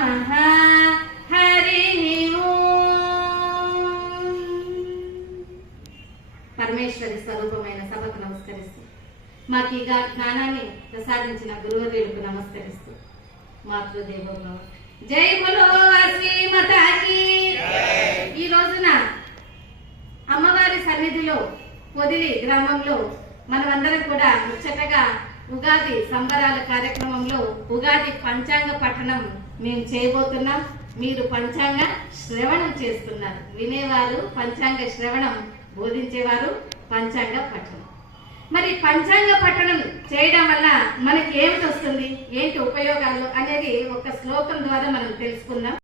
నమః. హరి ఓం. పరమేశ్వరి స్వరూపమైన సభకు నమస్కరిస్తూ, మాకు ఈ జ్ఞానాన్ని ప్రసాదించిన గురువర్యులకు నమస్కరిస్తూ, మాతృదేవో జై బోలో శ్రీమాతాకి. ఈ రోజున అమ్మవారి సన్నిధిలో పొదిలి గ్రామంలో మనమందరం కూడా ముచ్చటగా ఉగాది సంబరాల కార్యక్రమంలో ఉగాది పంచాంగ పఠనం మేము చేయబోతున్నాం. మీరు పంచాంగ శ్రవణం చేస్తున్నారు. వినేవారు పంచాంగ శ్రవణం, బోధించేవారు పంచాంగ పఠనం. మరి పంచాంగ పఠనం చేయడం వల్ల మనకి ఏమిటి వస్తుంది, ఏంటి ఉపయోగాలు అనేది ఒక శ్లోకం ద్వారా మనం తెలుసుకుందాం.